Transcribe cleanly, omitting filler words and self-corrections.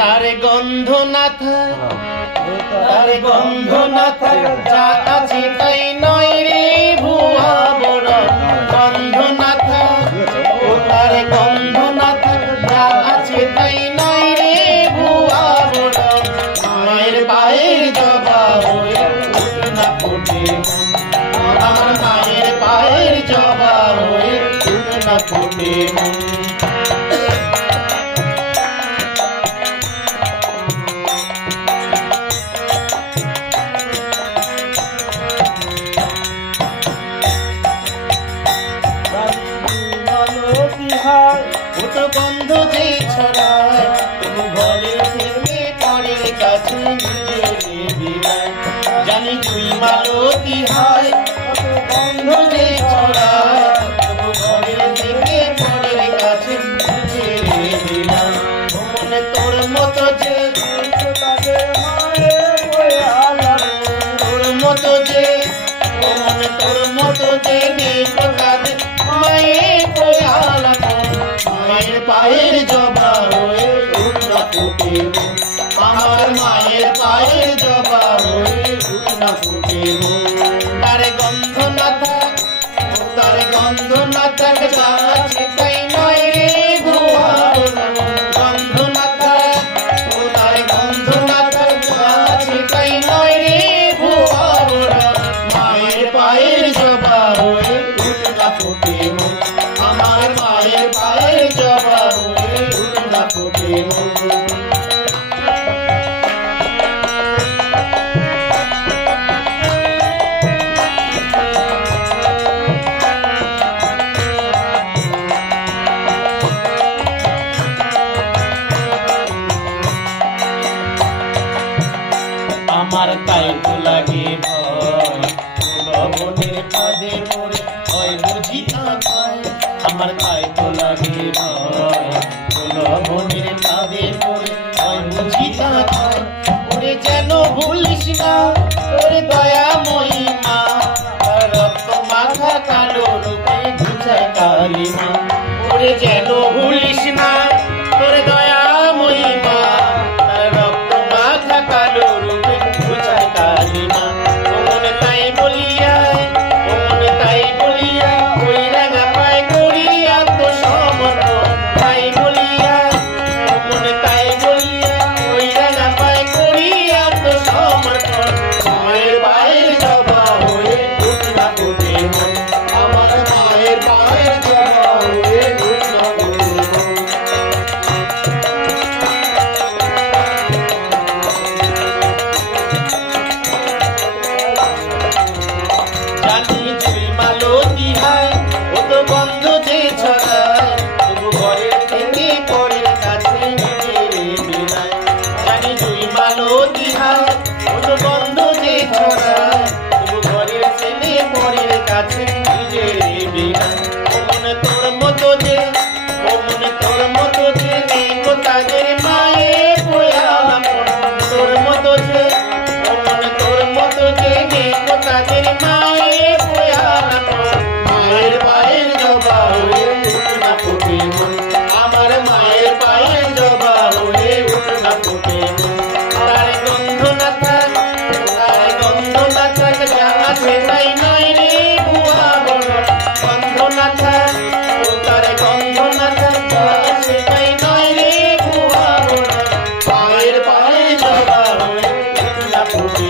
তার গন্ধ না থাক, তার গন্ধ না থাক, যা আছে তাই নয় রে ভুয়া বরণ। গন্ধ না থাক, তার গন্ধ না থাক, যা আছে তাই নয় রে ভুয়া বরণ। মায়ের পায়ের জবা হয়ে উঠ না ফোটে মন, আমার মায়ের পায়ের জবা হয়ে উঠ না ফোটে মন। গন্ধ যে ছড়ায় তবু ঘরে ফিরবে পরের কাছে নিজের বিদায়। জানি তুই মালতী হয়, গন্ধ যে ছড়ায় তবু ঘরে থেকে পরের কাছে নিজের বিদায়। মনে তোর মতো যে তোর মতো যে মনে তোর মতো যে তাদের মায়ের কোয়ালা। মায়ের পায়ের জবা হয়ে উঠ না ফোটে মন, আমার মায়ের পায়ের জবা হয়ে উঠ না ফোটে মন। তার গন্ধ না থাক, তার গন্ধ না থাক, যা আছে তাই নয় রে ভুয়া বরণ। গন্ধ না থাক, তার গন্ধ না থাক, যা আছে তাই নয় রে ভুয়া বরণ। মায়ের পায়ের জবা হয়ে উঠ না ফোটে মন, আমার মায়ের পায়ের জবা হয়ে উঠ না ফোটে মন। আমার তাই তো লাগে ভয়, লবণের ফাঁদে পড়ে হয় বুঝি না ভয়। আমার তাই তো লাগে ভয়, লবণের ফাঁদে পড়ে হয় বুঝি না ভয়। ওরে যেন ভুলিস না তোর দয়াময়ী মা, তার রক্ত মাখা কালো রূপে ঘুচায় কালিমা। ওরে যেন ভুলিস না তোর দয়াময়ী মা, তার রক্ত মাখা কালো রূপে ঘুচায় কালিমা। ও মনে তাই বলিয়া, ও মনে তাই বলিয়া ওই রাঙা পায় করি আত্মসমর্পণ। তাই বলিয়া, ও মনে তাই বলিয়া ওই রাঙা পায় করি আত্মসমর্পণ। মায়ের পায়ের জবা হয়ে উঠ না ফোটে মন, আমার মায়ের পায়ের জবা হয়ে উঠ না ফোটে মন। জানি তুই মালতী হয়, ও তো গন্ধ যে ছড়ায় তবু ঘরের থেকে পরের কাছে নিজের বিদায়। জানি তুই মালতী হয়, ও তো গন্ধ যে ছড়ায় তবু ঘরের ছেলে পরের কাছে নিজের বিদায়। ও মনে তোর মতো যে, ও মনে তোর মতো যে দেখো তাদের মায়ের কোয়ালা। তোর মতো যে, ও মনে তোর মতো যে দেখো তাদের মায়ের কোয়ালা। মায়ের পায়ের জবা হয়ে উঠ না ফোটে মন, আমার মায়ের পায়ের জবা হয়ে উঠ না ফোটে মন। তার গন্ধ না থাক, তার গন্ধ না থাক, যা আছে তাই নয় রে ভুয়া বরণ। গন্ধ না থাক, তার গন্ধ না থাক, যা আছে তাই নয় রে ভুয়া বরণ। মায়ের পায়ের জবা হয়ে উঠ না ফোটে